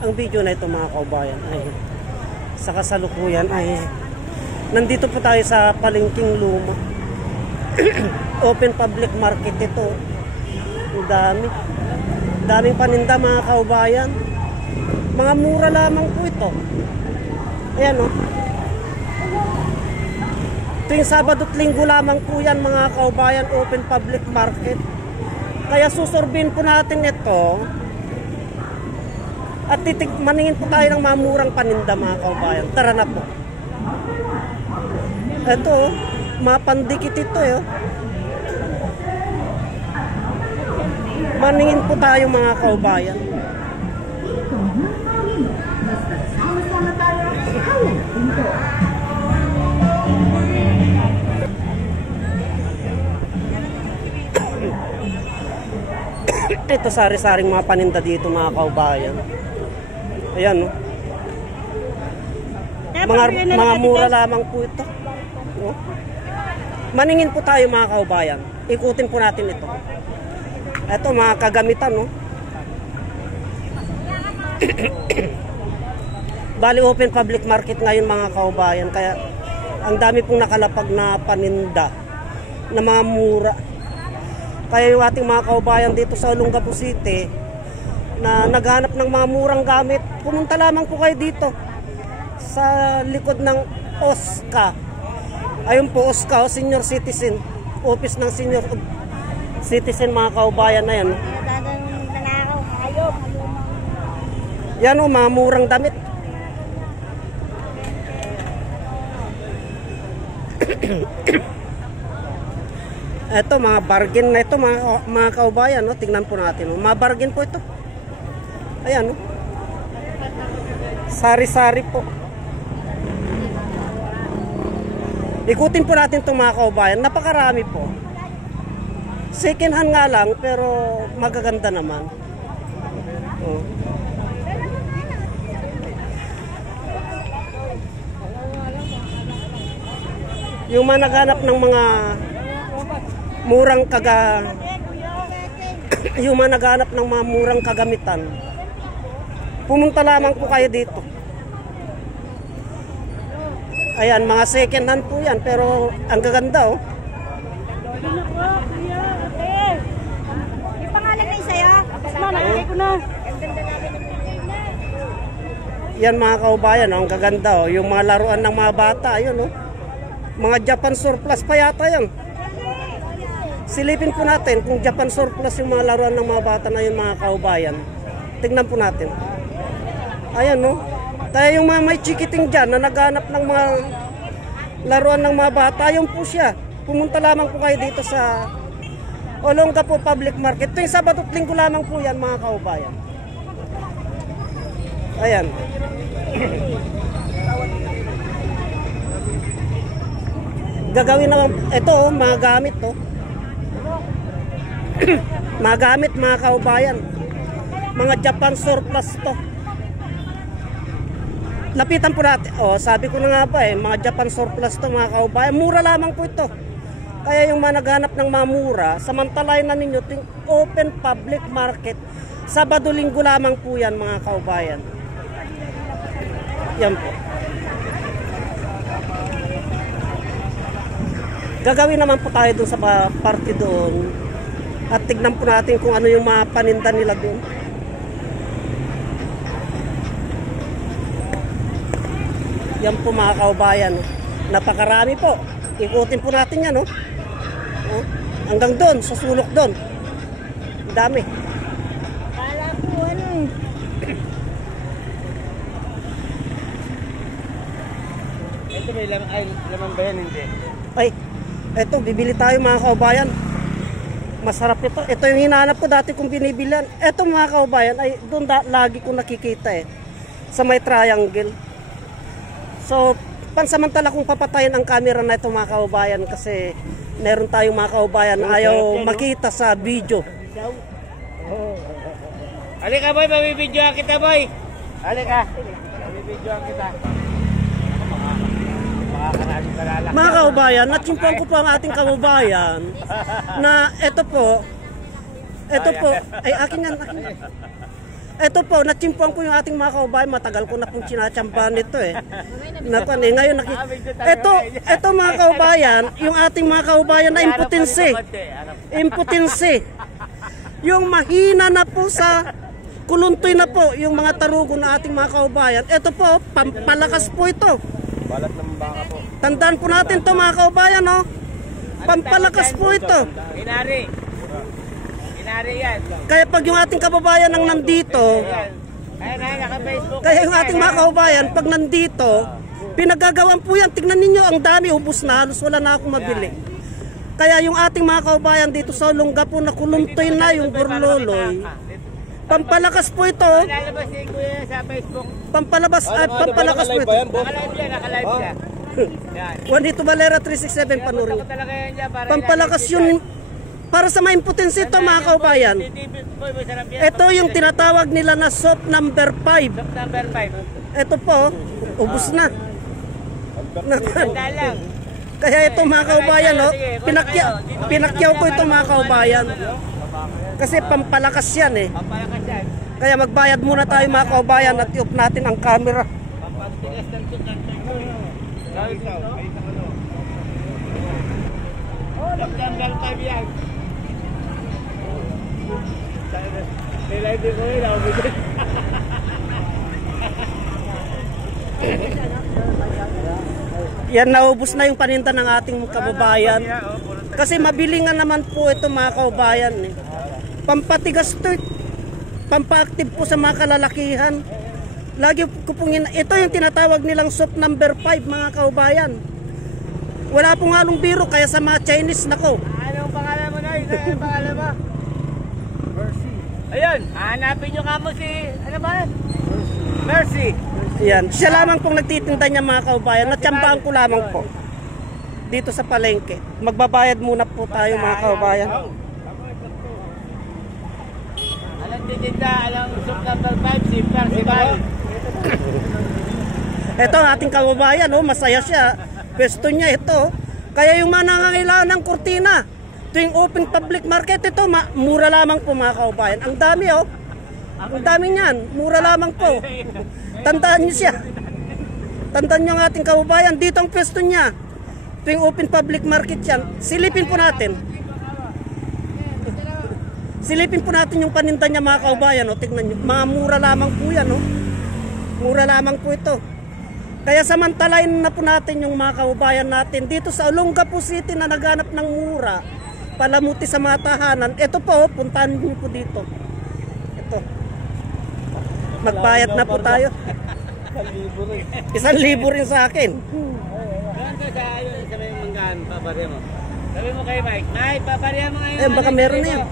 Ang video na ito mga kaubayan ay sa kasalukuyan ay nandito po tayo sa Palengking Luma. Open public market ito. Ang daming paninda mga kaubayan. Mga mura lamang po ito. Ayan o. Tuwing Sabado at Linggo lamang po yan mga kaubayan, open public market. Kaya susurbin po natin ito. At maningin po tayo ng mga murang paninda mga kaubayan. Tara na po. Ito, mapandikit ito eh. Maningin po tayo mga kaubayan. Ito sari-saring mga paninda dito mga kaubayan. Ayan, no? Mga mura lamang po ito. No? Maningin po tayo mga kaubayan. Ikutin po natin ito. Ito mga kagamitan, no? Bali open public market ngayon mga kaubayan. Kaya ang dami pong nakalapag na paninda na mga mura. Kaya yung ating mga kaubayan dito sa Olongapo City na naghanap ng mga murang gamit, pumunta lamang po kayo dito sa likod ng OSCA. Ayun po, OSCA, Senior Citizen, Office ng Senior Citizen mga kaubayan na yan. Yan o, mga murang damit. Ito mga bargain na ito mga kaubayan, no? Tingnan po natin, no? Mga bargain po ito. Ayan, no? Sari-sari po. Ikutin po natin itong mga kaubayan. Napakarami po. Second hand nga lang, pero magaganda naman. Oh. Yung mga naghanap ng mga murang yung mga naghanap ng mga murang kagamitan, pumunta lamang po kayo dito. Ayan, mga second hand po yan, pero ang gaganda, oh. Yung pangalan na yung sa'yo? Nalagay ko na. Yan mga kaubayan, oh, ang gaganda, oh. Yung mga laruan ng mga bata, ayun, oh. Mga Japan surplus pa yata yan. Silipin po natin kung Japan surplus yung mga laruan ng mga bata na yun mga kaubayan. Tingnan po natin. Ayan, no? Kaya yung mga may chikiting dyan na naghanap ng mga laruan ng mga bata, yun po siya. Pumunta lamang po kayo dito sa Olongapo Public Market. Ito yung Sabado at Linggo lamang po yan mga kaubayan. Ayan. Gagawin naman, ito oh, mga gamit to. Mga gamit mga kaubayan. Mga Japan surplus to. Lapitan po natin. Oh, sabi ko na nga ba eh, mga Japan surplus to mga kaubayan. Mura lamang po ito. Kaya yung mga naghanap ng mga mura, samantalahin na ninyo ting open public market. Sabado Linggo lamang po yan mga kaubayan. Yan po. Gagawin naman po tayo dun sa party doon. At tignan po natin kung ano yung mga paninda nila doon. Yan po mga kaubayan. Napakarami po. Ikutin po natin yan. Oh. Oh. Hanggang doon, sa sulok doon. Dami. Kala ko ano. Ito may laman ba yan? Hindi. Ay, eto, bibili tayo mga kaubayan. Masarap ito. Ito yung hinahanap ko dati kong binibilihan. Ito mga kaubayan, ay doon lagi ko nakikita eh. Sa may triangle. So, pansamantala kong papatayin ang camera na ito mga kaubayan kasi meron tayong mga kaubayan na ayaw makita sa video. Halika boy, mabibidyoan kita boy. Halika. Mabibidyoan kita. Mga kaubayan, natsimpuan ko po ang ating kaubayan na ito po, ay akin yan, akin yan. Ito po, natsimpuan ko yung ating mga kaubayan. Matagal ko na pong sinatsambahan nito eh. Ngayon, ito mga kaubayan, yung ating mga kaubayan na impotensi. Impotensi. Yung mahina na po sa kuluntoy na po, yung mga tarugo na ating mga kaubayan. Ito po, pampalakas po ito. Balat ng baka po. Tandaan po natin to mga kaubayan, no? Pampalakas po ito. Inari. Inari yan. Kaya pag yung ating kababayan ang nandito, Ayan, naka-Facebook. kaya yung ating mga kaubayan, pag nandito, pinagagawan po yan. Tignan ninyo, ang dami, ubos na, halos wala na akong mabili. Kaya yung ating mga kaubayan dito sa Olonga po, nakuluntoy na yung burloloy. Pampalakas po ito. Lalabas si Kuya sa Facebook. Pampalakas po ito. Naka-live siya, naka-live siya. Yan. Juanito Valera 367 panurin. Ako talaga yan dyan para Pampalakas yun para sa mga impotensi ito mga kaubayan. Ito yung tinatawag nila na soap number 5. Number 5. Ito po, ubos na. Tanda lang. Kaya ito mga kaubayan, no, pinakyaw ko ito mga kaubayan. Kasi pampalakas yan eh. Pampalakas yan. Kaya magbayad muna tayo mga kaubayan at i-off natin ang camera. Pampagtigas ng tukan. Number 5 yan. Nilive ko yun ako. Yan, naubos na yung paninda ng ating kababayan. Kasi mabili nga naman po ito mga kaubayan eh. Pampatigas to, pampaaktive po sa mga kalalakihan. Lagi ko pong ito yung tinatawag nilang soap number 5 mga kaubayan. Wala pong halong biro kaya sa mga Chinese nako. Anong pangalan mo na? Anong pangalan mo? Mercy. Ayun, hanapin nyo kamo si, ano ba? Mercy. Yan, siya lamang pong nagtitinda niya mga kaubayan. Natsambahan ko lamang po dito sa palengke. Magbabayad muna po tayo mga kaubayan. Alam titinda, alam soap number 5, si Percival. Ito ang ating kababayan, oh, masaya siya. Pwesto niya ito. Kaya yung mga nangangailangan ng kurtina, tuwing open public market ito, mura lamang po mga kaubayan. Ang dami oh. Ang dami niyan, mura lamang po. Tandaan niyo siya. Tandaan niyo ang ating kababayan, dito ang pwesto niya. Tuwing open public market yan, silipin po natin. Silipin po natin yung paninda niya mga kaubayan. Oh. Tignan niyo, mga mura lamang po yan. Oh. Mura lamang po ito. Kaya samantalain na po natin yung mga kaubayan natin dito sa Olongapo City na naghanap ng mura, palamuti sa mga tahanan. Ito po, puntahan niyo po dito. Ito. Magbayad na po tayo. 1,000 rin sa akin. Doon ka sa ayun, sa may manggaan, pabarya mo. Sabi mo kay Mike, Mike, pabarya mo ngayon. Eh, baka meron na yan.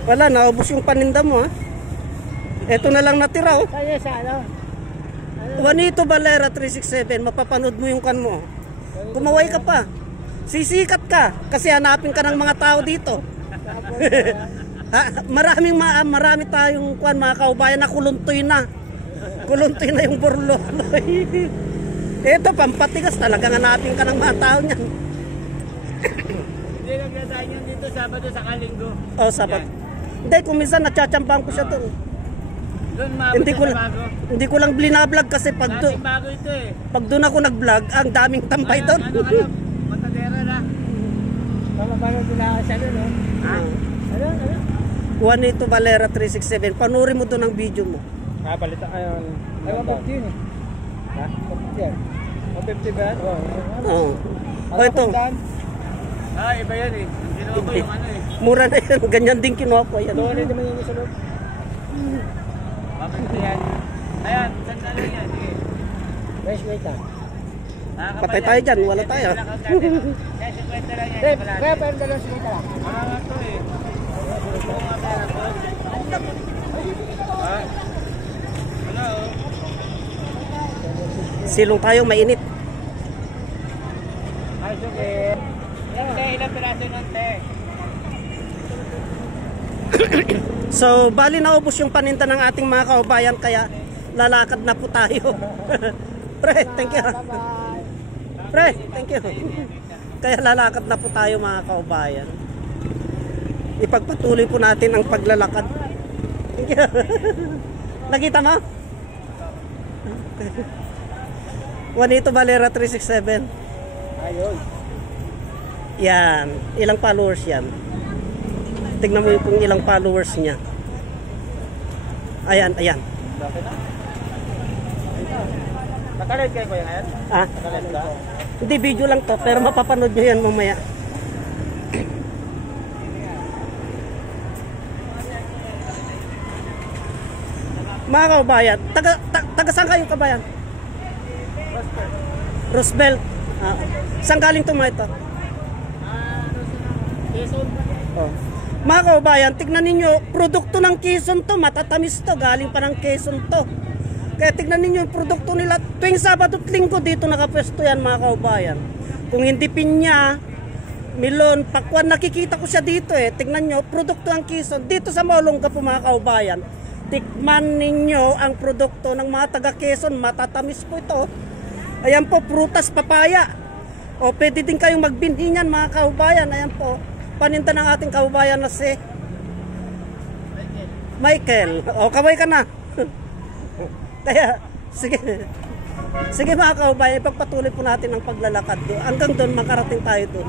Wala, naubos yung paninda mo ha. Ito na lang natira oh. Kaya sa ano? Juanito Valera 367, mapapanood mo yung kan mo. Kumaway ka pa. Sisikat ka kasi hanapin ka ng mga tao dito. Marami tayong kuan mga kaubayan na kuluntoy na. Kuluntoy na yung burloloy. Ito pampatigas talagang hanapin ka ng mga tao niyan. Hindi nagdadaan yun dito Sabado sa Kalinggo. Oh, Sabado. Hindi, kung minsan natsatsambang ko siya doon. Doon mabot Hindi ko lang blinablog kasi pag dating bago ito eh. pag doon ako nag-vlog, ang daming tambay doon. Ano, matadera na. Paano tinakasya doon, no? Ha? Ano? Juanito Valera 367, panoorin mo doon ang video mo. Balita ayun. Ay, 150 yun eh. Ha? 150 ba yan? Oo. Oh, ito. Ah, iba yan eh. Ginawa ko yung ano eh. Mura na yan. Ganyan din kinuha ko yan. Doon naman yung sa loob. Mabalik yan. Ayan, sandali yan. Sige. Wait ah. Patay tayo dyan. Wala tayo. Kaya 50 lang yan. Kaya pa yung dalawang 50 lang. Wala nga to eh. Oo nga pera to. Ha? Wala oh. Silong tayo, mainit. Ay, sige. Yan, te, ilang piraso nun, te? So, bali naubos yung paninda ng ating mga kaubayan kaya lalakad na po tayo. Pre, thank you. Pre, thank you. Kaya lalakad na po tayo mga kaubayan. Ipagpatuloy po natin ang paglalakad. Nakita mo? Juanito Valera 367. Ayun. Yan. Ilang followers yan? Tignan mo yung kung ilang followers niya. Ayan, ayan. Bakit na? Nakalive kayo kuya ngayon? Ah, Nakalive ka? hindi, video lang to, pero mapapanood nyo yan mamaya. Mga kabayan, taga saan kayo kabayan? Roosevelt. Ah, saan galing to mga ito? Oh. Mga kabayan, tignan ninyo, produkto ng Quezon to, matatamis to, galing pa ng Quezon to. Kaya tignan ninyo yung produkto nila, tuwing Sabado at Linggo dito nakapwesto yan mga kabayan. Kung hindi pinya, milon, pakwan, nakikita ko siya dito eh. Tignan nyo, produkto ng Quezon, dito sa Olongapo mga kabayan. Tikman ninyo ang produkto ng mga taga Quezon, matatamis po ito. Ayan po, prutas, papaya. O pwede din kayong magbinhi niyan mga kabayan. Ayan po, paninda ng ating kabayan na si Michael. O, kaway ka na. Kaya, sige. Sige mga kabayan, ipagpatuloy po natin ang paglalakad doon. Hanggang doon, makarating tayo doon.